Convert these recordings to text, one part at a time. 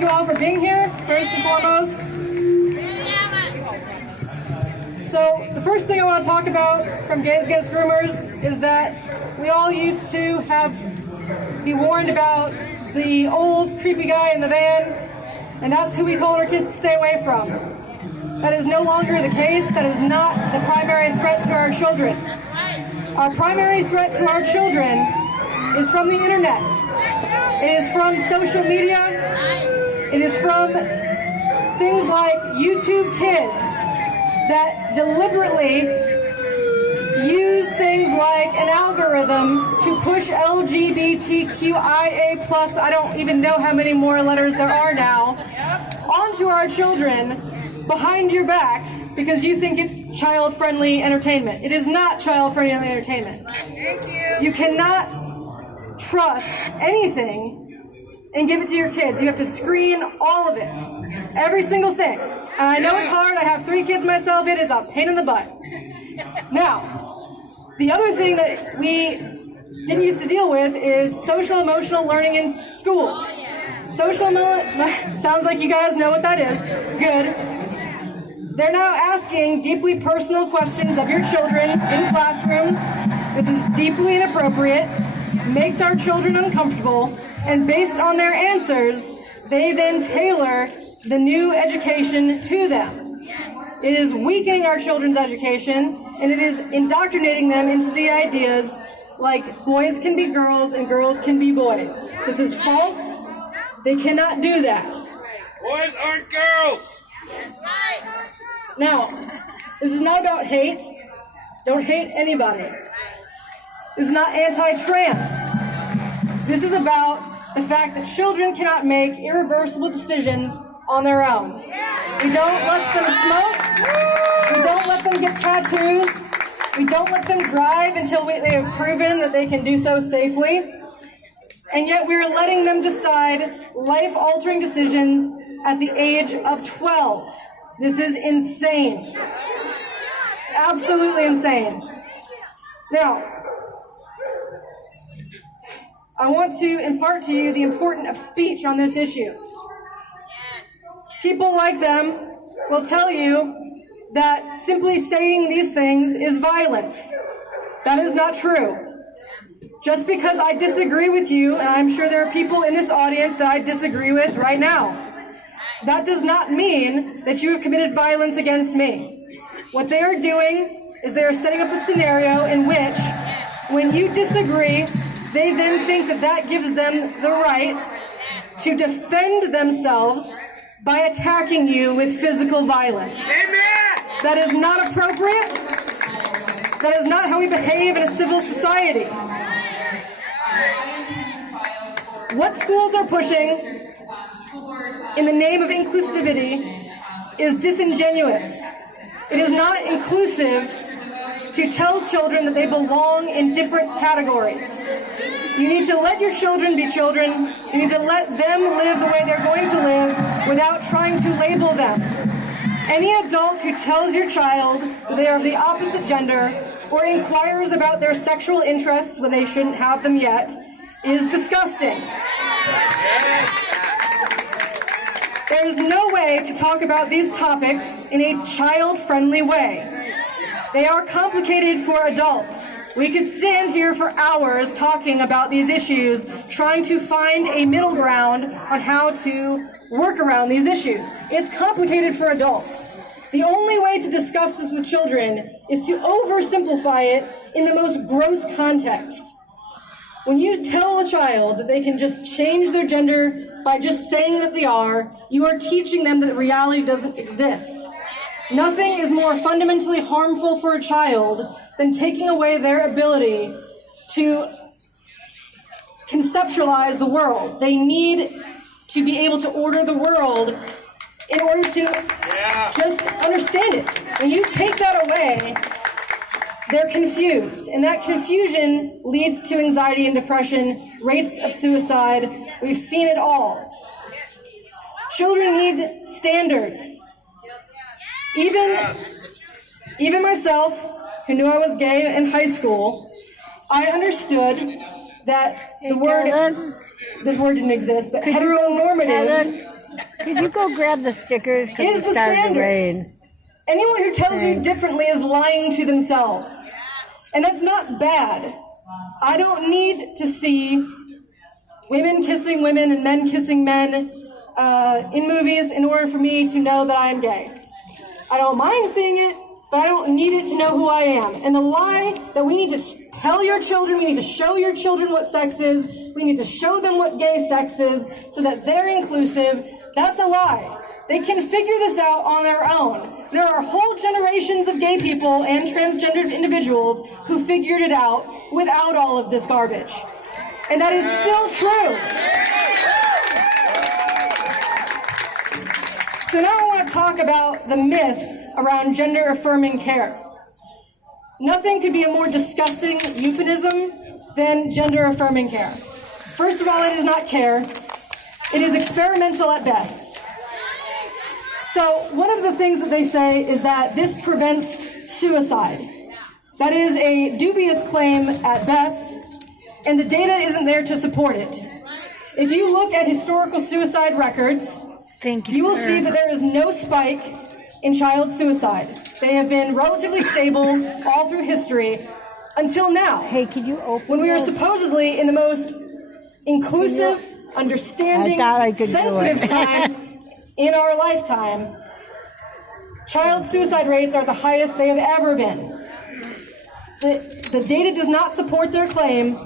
thank you all for being here, first and foremost. So the first thing I want to talk about from Gays Against Groomers is that we all used to be warned about the old creepy guy in the van, and that's who we told our kids to stay away from. That is no longer the case. That is not the primary threat to our children. Our primary threat to our children is from the internet. It is from social media. It is from things like YouTube Kids that deliberately use things like an algorithm to push LGBTQIA+, I don't even know how many more letters there are now, onto our children behind your backs because you think it's child-friendly entertainment. It is not child-friendly entertainment. Thank you. You cannot trust anything and give it to your kids. You have to screen all of it. Every single thing. And I know it's hard. I have 3 kids myself. It is a pain in the butt. Now, the other thing that we didn't used to deal with is social-emotional learning in schools. Sounds like you guys know what that is. Good. They're now asking deeply personal questions of your children in classrooms. This is deeply inappropriate, makes our children uncomfortable, and based on their answers, they then tailor the new education to them. It is weakening our children's education, and it is indoctrinating them into the ideas like boys can be girls and girls can be boys. This is false. They cannot do that. Boys aren't girls. Now, this is not about hate. Don't hate anybody. This is not anti-trans. This is about the fact that children cannot make irreversible decisions on their own. We don't let them smoke. We don't let them get tattoos. We don't let them drive until they have proven that they can do so safely. And yet we are letting them decide life-altering decisions at the age of 12. This is insane. Absolutely insane. Now, I want to impart to you the importance of speech on this issue. People like them will tell you that simply saying these things is violence. That is not true. Just because I disagree with you, and I'm sure there are people in this audience that I disagree with right now, that does not mean that you have committed violence against me. What they are doing is they are setting up a scenario in which, when you disagree, they then think that that gives them the right to defend themselves by attacking you with physical violence. Amen. That is not appropriate. That is not how we behave in a civil society. What schools are pushing in the name of inclusivity is disingenuous. It is not inclusive to tell children that they belong in different categories. You need to let your children be children. You need to let them live the way they're going to live without trying to label them. Any adult who tells your child that they are of the opposite gender or inquires about their sexual interests when they shouldn't have them yet is disgusting. There is no way to talk about these topics in a child-friendly way. They are complicated for adults. We could stand here for hours talking about these issues, trying to find a middle ground on how to work around these issues. It's complicated for adults. The only way to discuss this with children is to oversimplify it in the most gross context. When you tell a child that they can just change their gender by just saying that they are, you are teaching them that reality doesn't exist. Nothing is more fundamentally harmful for a child than taking away their ability to conceptualize the world. They need to be able to order the world in order to just understand it. When you take that away, they're confused, and that confusion leads to anxiety and depression, rates of suicide. We've seen it all. Children need standards. Even myself, who knew I was gay in high school, I understood that this word didn't exist, but heteronormative Could you go grab the stickers? Because Is it the started to standard. rain. Anyone who tells you Thanks. differently is lying to themselves. And that's not bad. I don't need to see women kissing women and men kissing men in movies in order for me to know that I am gay. I don't mind seeing it, but I don't need it to know who I am. And the lie that we need to tell your children, we need to show your children what sex is, we need to show them what gay sex is so that they're inclusive, that's a lie. They can figure this out on their own. There are whole generations of gay people and transgendered individuals who figured it out without all of this garbage. And that is still true. So now I want to talk about the myths around gender-affirming care. Nothing could be a more disgusting euphemism than gender-affirming care. First of all, it is not care. It is experimental at best. So one of the things that they say is that this prevents suicide. That is a dubious claim at best, and the data isn't there to support it. If you look at historical suicide records, you will see that there is no spike in child suicide. They have been relatively stable all through history until now. Hey, can you open when we are it? supposedly in the most inclusive, understanding, I could do sensitive it. time in our lifetime. Child suicide rates are the highest they have ever been. The data does not support their claim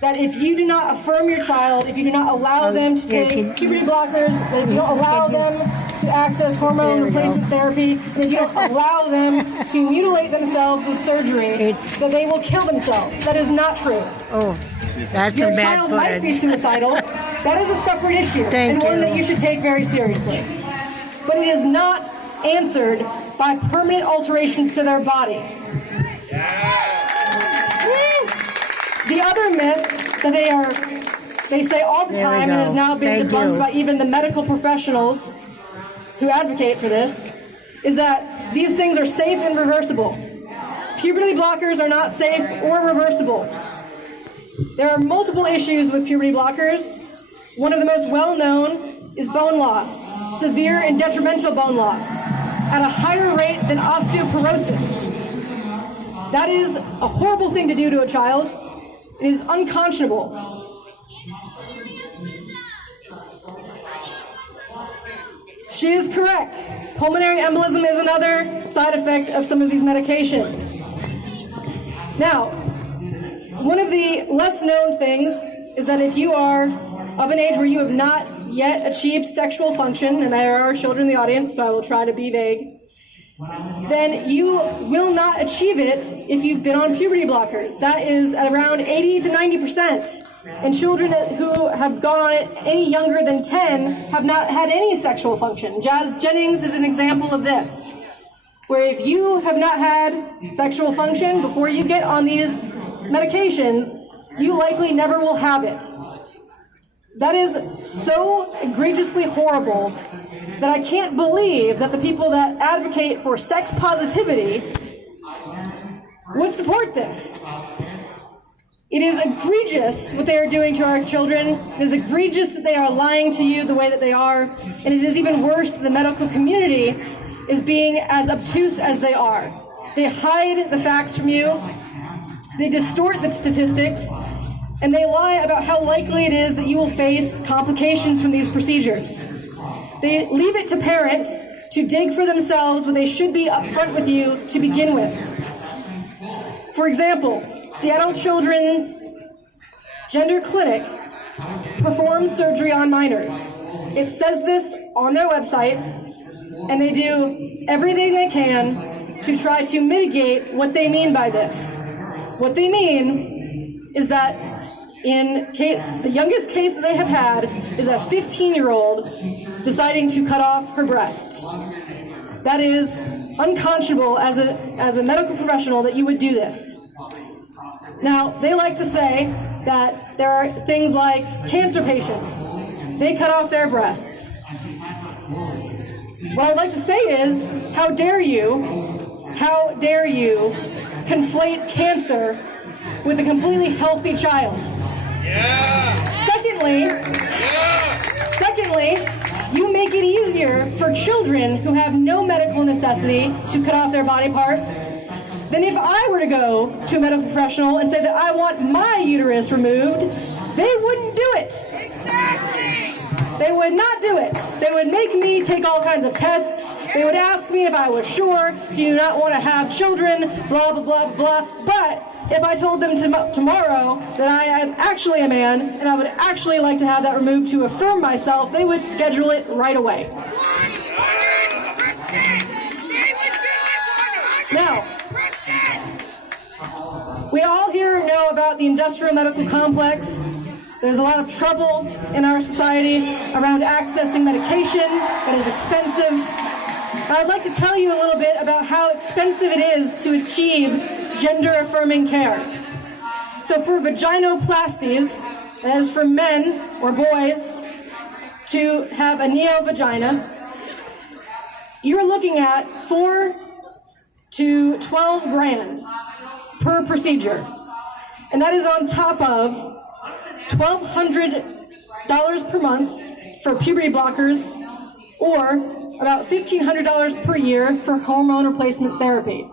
that if you do not affirm your child, if you do not allow them to take puberty blockers, that if you don't allow them to access hormone replacement therapy, and if you don't allow them to mutilate themselves with surgery, that they will kill themselves. That is not true. Oh, that's Your a bad child might be footage. suicidal. That is a separate issue, Thank and one you. that you should take very seriously. But it is not answered by permanent alterations to their body. The other myth that they say all the There we time, and go. has now been Thank debunked you. by even the medical professionals who advocate for this, is that these things are safe and reversible. Puberty blockers are not safe or reversible. There are multiple issues with puberty blockers. One of the most well-known is bone loss, severe and detrimental bone loss, at a higher rate than osteoporosis. That is a horrible thing to do to a child. It is unconscionable. She is correct. Pulmonary embolism is another side effect of some of these medications. Now, one of the less known things is that if you are of an age where you have not yet achieved sexual function, and there are children in the audience, so I will try to be vague, then you will not achieve it if you've been on puberty blockers. That is at around 80 to 90%. And children who have gone on it any younger than 10 have not had any sexual function. Jazz Jennings is an example of this, where if you have not had sexual function before you get on these medications, you likely never will have it. That is so egregiously horrible that I can't believe that the people that advocate for sex positivity would support this. It is egregious what they are doing to our children. It is egregious that they are lying to you the way that they are. And it is even worse that the medical community is being as obtuse as they are. They hide the facts from you. They distort the statistics. And they lie about how likely it is that you will face complications from these procedures. They leave it to parents to dig for themselves when they should be upfront with you to begin with. For example, Seattle Children's Gender Clinic performs surgery on minors. It says this on their website, and they do everything they can to try to mitigate what they mean by this. What they mean is that the youngest case that they have had is a 15-year-old deciding to cut off her breasts. That is unconscionable as a medical professional that you would do this. Now, they like to say that there are things like cancer patients. They cut off their breasts. What I'd like to say is, how dare you conflate cancer with a completely healthy child? Yeah. Secondly, you make it children who have no medical necessity to cut off their body parts, then if I were to go to a medical professional and say that I want my uterus removed, they wouldn't do it. Exactly! They would not do it. They would make me take all kinds of tests. They would ask me if I was sure, do you not want to have children, blah, blah, blah, blah. But if I told them tomorrow that I am actually a man and I would actually like to have that removed to affirm myself, they would schedule it right away. 100%! They would do it 100%! Now, we all here know about the industrial medical complex. There's a lot of trouble in our society around accessing medication that is expensive. I'd like to tell you a little bit about how expensive it is to achieve gender-affirming care. So for vaginoplasties, that is for men or boys to have a neo-vagina, you're looking at $4 to $12 grand per procedure. And that is on top of $1,200 per month for puberty blockers, or about $1,500 per year for hormone replacement therapy.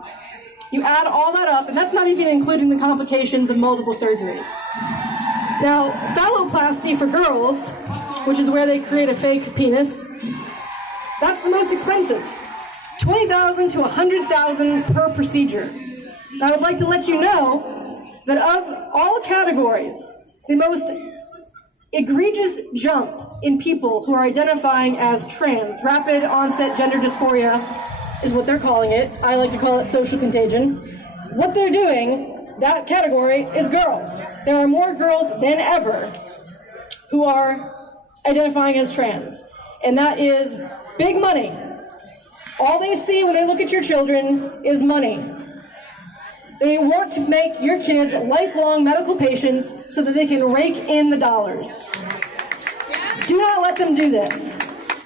You add all that up, and that's not even including the complications of multiple surgeries. Now, phalloplasty for girls, which is where they create a fake penis, that's the most expensive. $20,000 to $100,000 per procedure. Now, I would like to let you know that of all categories, the most egregious jump in people who are identifying as trans, rapid onset gender dysphoria is what they're calling it. I like to call it social contagion. What they're doing, that category, is girls. There are more girls than ever who are identifying as trans. And that is big money. All they see when they look at your children is money. They want to make your kids lifelong medical patients so that they can rake in the dollars. Do not let them do this.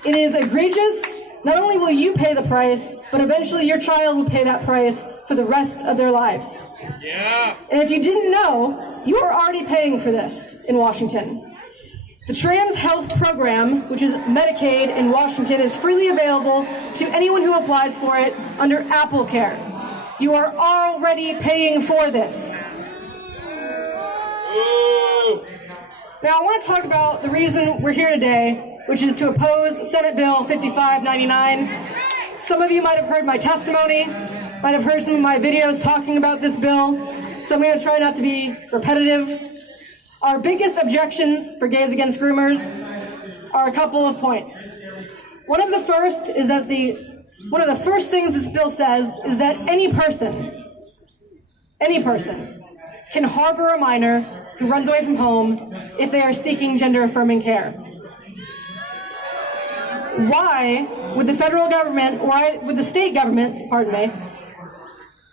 It is egregious. Not only will you pay the price, but eventually your child will pay that price for the rest of their lives. Yeah. And if you didn't know, you are already paying for this in Washington. The Trans Health Program, which is Medicaid in Washington, is freely available to anyone who applies for it under Apple Care. You are already paying for this. Ooh. Now, I want to talk about the reason we're here today, which is to oppose Senate Bill 5599. Some of you might have heard my testimony, might have heard some of my videos talking about this bill, so I'm going to try not to be repetitive. Our biggest objections for Gays Against Groomers are a couple of points. One of the first is that one of the first things this bill says is that any person can harbor a minor who runs away from home if they are seeking gender-affirming care. Why would the federal government, or why would the state government,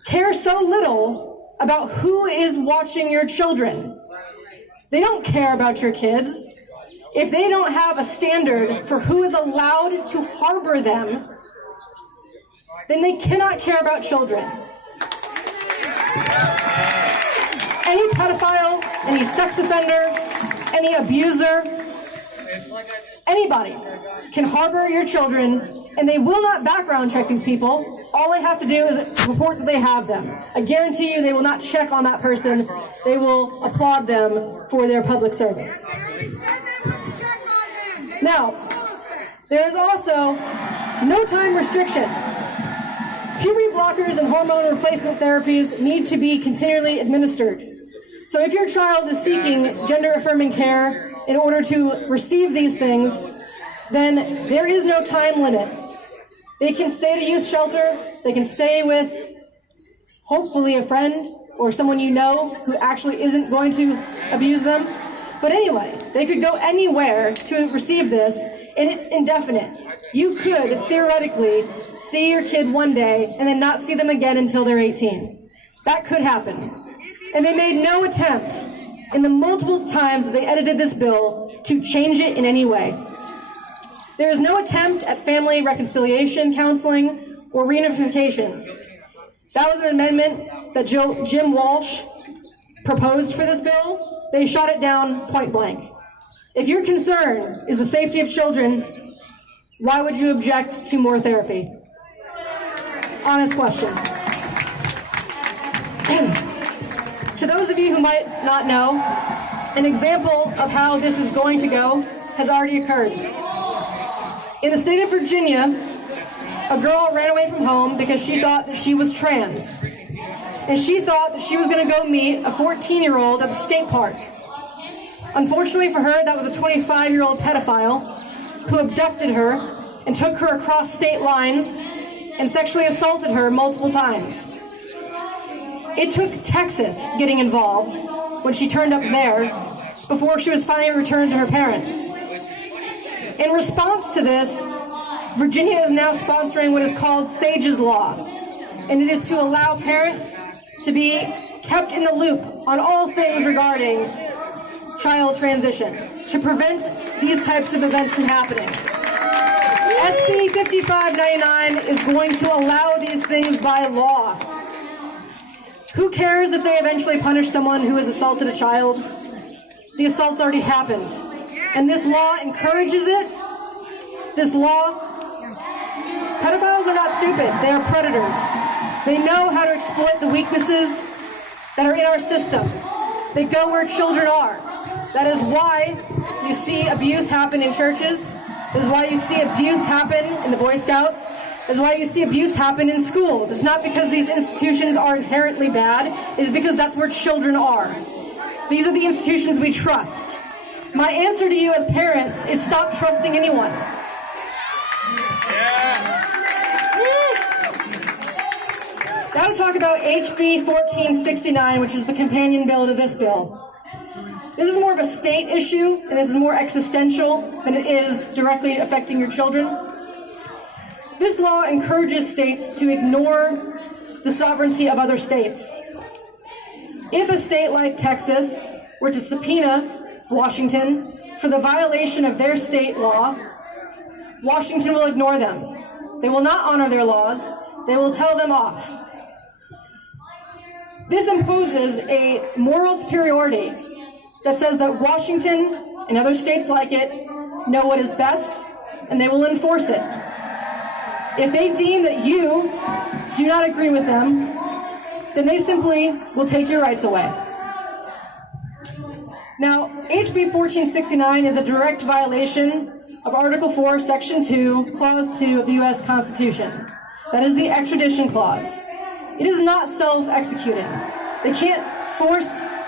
care so little about who is watching your children? They don't care about your kids. If they don't have a standard for who is allowed to harbor them, then they cannot care about children. Any pedophile, any sex offender, any abuser, anybody can harbor your children, and they will not background check these people. All they have to do is report that they have them. I guarantee you they will not check on that person. They will applaud them for their public service. Now, there is also no time restriction. Puberty blockers and hormone replacement therapies need to be continually administered. So if your child is seeking gender-affirming care in order to receive these things, then there is no time limit. They can stay at a youth shelter. They can stay with, hopefully, a friend or someone you know who actually isn't going to abuse them. But anyway, they could go anywhere to receive this, and it's indefinite. You could, theoretically, see your kid one day and then not see them again until they're 18. That could happen. And they made no attempt in the multiple times that they edited this bill to change it in any way. There is no attempt at family reconciliation counseling or reunification. That was an amendment that Jim Walsh proposed for this bill. They shot it down point blank. If your concern is the safety of children, Why would you object to more therapy? Honest question. To those of you who might not know, an example of how this is going to go has already occurred. In the state of Virginia, a girl ran away from home because she thought that she was trans. And she thought that she was going to go meet a 14-year-old at the skate park. Unfortunately for her, that was a 25-year-old pedophile who abducted her and took her across state lines and sexually assaulted her multiple times. It took Texas getting involved when she turned up there before she was finally returned to her parents. In response to this, Virginia is now sponsoring what is called SAGE's Law, and it is to allow parents to be kept in the loop on all things regarding child transition, to prevent these types of events from happening. SB 5599 is going to allow these things by law. Who cares if they eventually punish someone who has assaulted a child? The assault's already happened. And this law encourages it. This law, pedophiles are not stupid. They are predators. They know how to exploit the weaknesses that are in our system. They go where children are. That is why you see abuse happen in churches. That is why you see abuse happen in the Boy Scouts. That is why you see abuse happen in schools. It's not because these institutions are inherently bad. It is because that's where children are. These are the institutions we trust. My answer to you as parents is stop trusting anyone. Now to talk about HB 1469, which is the companion bill to this bill. This is more of a state issue, and this is more existential than it is directly affecting your children. This law encourages states to ignore the sovereignty of other states. If a state like Texas were to subpoena Washington for the violation of their state law, Washington will ignore them. They will not honor their laws. They will tell them off. This imposes a moral superiority that says that Washington and other states like it know what is best, and they will enforce it. If they deem that you do not agree with them, then they simply will take your rights away. Now, HB 1469 is a direct violation of Article 4, Section 2, Clause 2 of the U.S. Constitution. That is the extradition clause. It is not self-executing.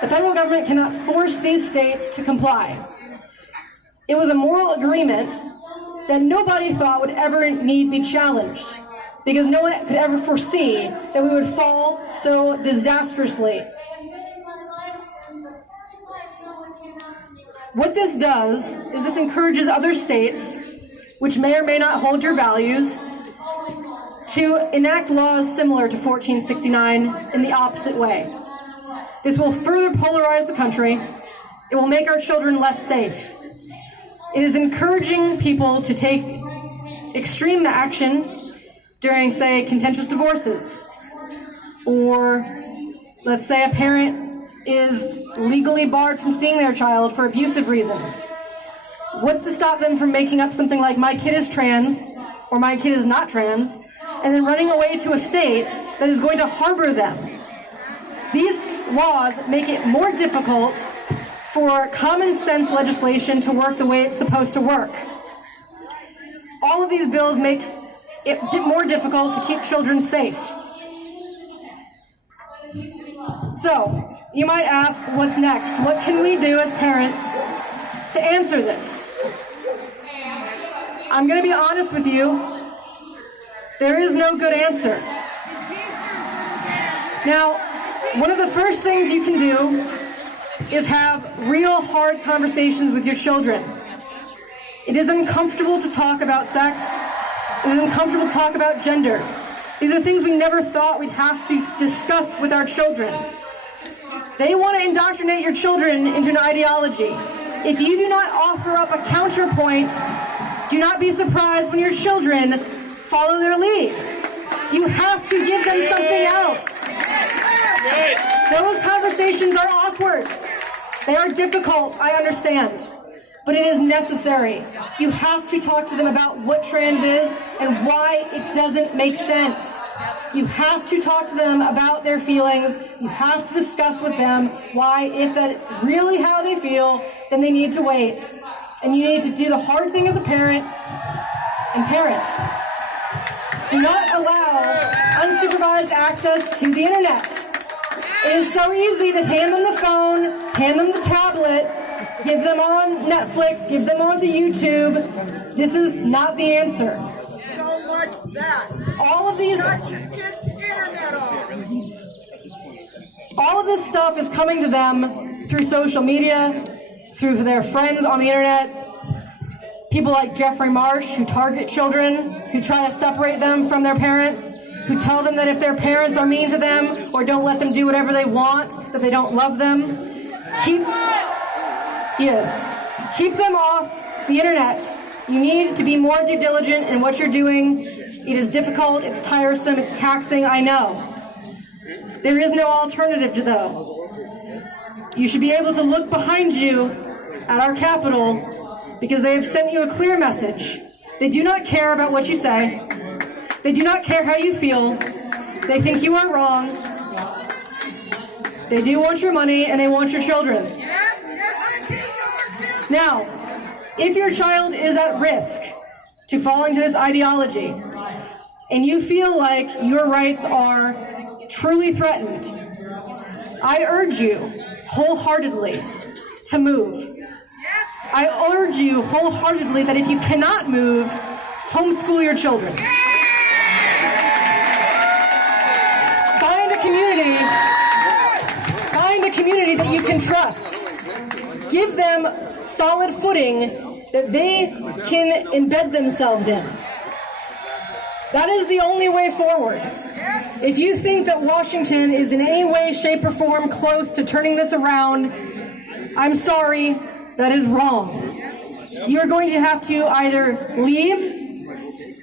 The federal government cannot force these states to comply. It was a moral agreement that nobody thought would ever need be challenged, because no one could ever foresee that we would fall so disastrously. What this does is this encourages other states, which may or may not hold your values, to enact laws similar to 1469 in the opposite way. This will further polarize the country. It will make our children less safe. It is encouraging people to take extreme action during, say, contentious divorces. Or, let's say a parent is legally barred from seeing their child for abusive reasons. What's to stop them from making up something like, my kid is trans, or my kid is not trans, and then running away to a state that is going to harbor them? These laws make it more difficult for common sense legislation to work the way it's supposed to work. All of these bills make it more difficult to keep children safe. So, you might ask, what's next? What can we do as parents to answer this? I'm going to be honest with you. There is no good answer. Now, one of the first things you can do is have real hard conversations with your children. It is uncomfortable to talk about sex. It is uncomfortable to talk about gender. These are things we never thought we'd have to discuss with our children. They want to indoctrinate your children into an ideology. If you do not offer up a counterpoint, do not be surprised when your children follow their lead. You have to give them something else. Those conversations are awkward. They are difficult, I understand. but it is necessary. You have to talk to them about what trans is and why it doesn't make sense. You have to talk to them about their feelings. You have to discuss with them why, if that's really how they feel, then they need to wait. And you need to do the hard thing as a parent and parent. Do not allow unsupervised access to the internet. It is so easy to hand them the phone, hand them the tablet, give them on Netflix, give them onto YouTube. This is not the answer. So much that. All of these, Shut your kids' internet off. all of this stuff is coming to them through social media, through their friends on the internet. People like Jeffrey Marsh, who target children, who try to separate them from their parents, who tell them that if their parents are mean to them or don't let them do whatever they want, that they don't love them. Keep them off the internet. You need to be more due diligent in what you're doing. It is difficult, it's tiresome, it's taxing, I know. There is no alternative to though. You should be able to look behind you at our Capitol because they have sent you a clear message. They do not care about what you say. They do not care how you feel. They think you are wrong. They do want your money and they want your children. Now, if your child is at risk to falling to this ideology and you feel like your rights are truly threatened, I urge you wholeheartedly to move. I urge you wholeheartedly that if you cannot move, homeschool your children. Find a community that you can trust. Give them solid footing that they can embed themselves in. That is the only way forward. If you think that Washington is in any way, shape, or form close to turning this around, I'm sorry, that is wrong. You are going to have to either leave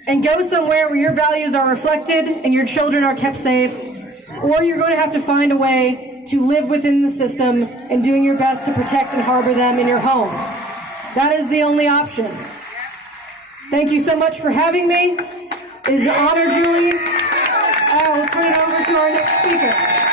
and go somewhere where your values are reflected and your children are kept safe, or you're going to have to find a way to live within the system and doing your best to protect and harbor them in your home. That is the only option. Thank you so much for having me. It is an honor, Julie. I will turn it over to our next speaker.